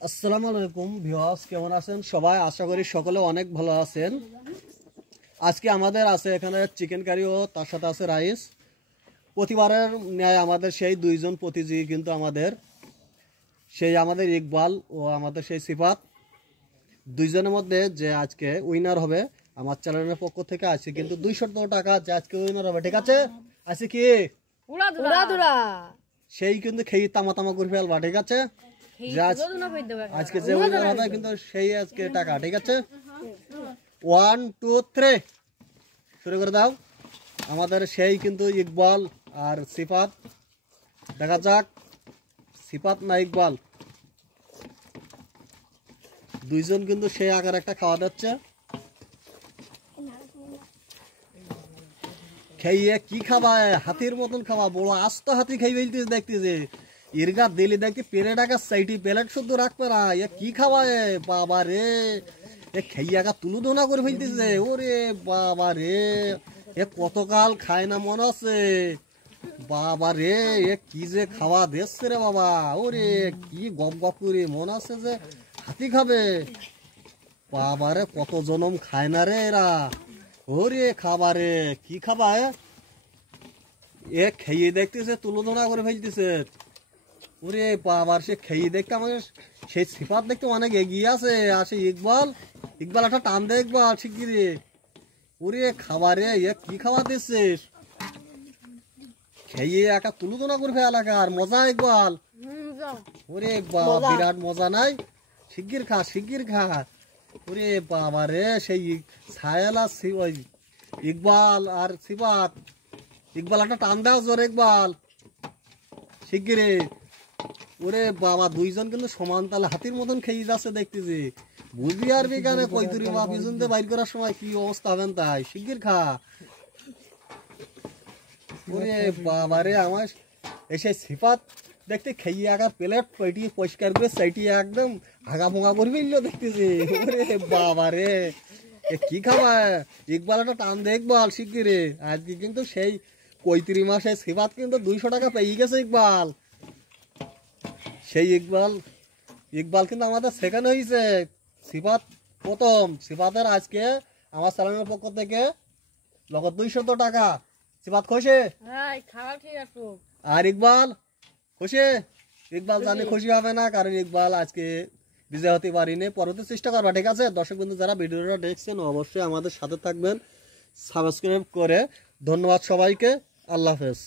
আসসালামু আলাইকুম ভিউয়ার্স, কেমন আছেন সবাই? আশা করি সকলে অনেক ভালো আছেন। আজকে আমাদের আছে এখানে চিকেন কারি ও তার সাথে আছে রাইস। প্রতিবারের ন্যায় আমাদের সেই দুইজন প্রতিযোগী কিন্তু আমাদের ইকবাল ও আমাদের সেই সিফাত, দুইজনের মধ্যে যে আজকে উইনার হবে আমার চ্যানেলের পক্ষ থেকে আছে কিন্তু 200 টাকা যে আজকে উইনার হবে। ঠিক আছে, আছে কি সেই কিন্তু খেয়ে তামা তামা করে ফেলবা। ঠিক আছে, আজকে যে উইনার হবে কিন্তু সেই আজকে টাকা। ঠিক আছে, 1 2 3 শুরু করে দাও। আমাদের সেই কিন্তু ইকবাল আর সিফাত, দেখা যাক সিফাত না ইকবাল, দুইজন কিন্তু সেই আকার একটা খাওয়া দিচ্ছে। খেয়ে কি খাবা? হাতির মতন খাওয়া, বড় আস্ত হাতি খেয়ে ফেলতেছে। দেখতেছে ইরগা দিলি দেখি পেরে ডাকা সাইটি প্লেট শুদ্ধ রাখবে না। এ কি খাওয়ায় বাবা রে, এ খেয়ে আগা তুলু দোনা করে ফেলতেছে। ওরে বাবা রে, এ কতকাল খায় না মনে আছে বাবা রে। এ কি যে খাওয়া দিচ্ছে রে বাবা। ওরে কি গপ গপ করে মনে আছে যে হাতি খাবে। বাবা রে, কত জনম খায় না রে এরা। ওরে খাবারে কি খাবা? এ খেয়ে দেখতেছে তুলোধনা করে ফেলতেছে। ওরে বাবার, সে খেয়ে দেখতে আমাকে সেই সিফাত দেখতে অনেক এগিয়ে আছে। আসে ইকবাল, ইকবাল একটা টান দে ইকবাল শিগগিরি। ওরে খাবারে এ কি খাওয়া দিচ্ছিস? খেয়ে একা তুলোধনা করে ফেলা আর মজা ইকবাল। ওরে বাবা, বিরাট মজা নাই। শিগগির খা, শিগগির খা। ওরে বাবা রে, সেই ছায়ালা ইকবাল আর সিফাত, ইকবাল একটা টান দাও জোর ইকবাল শিগগিরে। ওরে বাবা, দুইজন কিন্তু সমান তালে হাতির মতন খেয়ে যাচ্ছে দেখতেছি। বুঝবি আর বিজ্ঞানে কৈতুরি বা পিছনতে বাইর করার সময় কি অবস্থা হবেন তাই। শিগগির খা। ওরে বাবা রে, আমার এসে সিফাত দেখতে খেয়ে আগার প্লেট পেটিয়ে পরিষ্কার করে সাইটিয়ে একদম ভাঙা ভোঙা করবি দেখতেছি। ওরে বাবা রে, এ কি খাবা? ইকবাল একটা টান দে ইকবাল শিগগিরে। আজকে কিন্তু সেই 35 মাসে সিফাত কিন্তু 200 টাকা পেয়ে গেছে ইকবাল। সেই ইকবাল, ইকবাল কিন্তু আমাদের সেকেন্ড হয়েছে, সিফাত প্রথম। সিফাতের আজকে আমার চ্যানেলের পক্ষ থেকে লগত 200 টাকা। সিফাত খুশি? আর ইকবাল খুশি? ইকবাল জানি খুশি হবে না, কারণ ইকবাল আজকে বিজয় হতে পারিনি। পরবর্তী চেষ্টা করবা। ঠিক আছে, দর্শক বন্ধু যারা ভিডিওটা দেখছেন অবশ্যই আমাদের সাথে থাকবেন সাবস্ক্রাইব করে। ধন্যবাদ সবাইকে, আল্লাহ হাফেজ।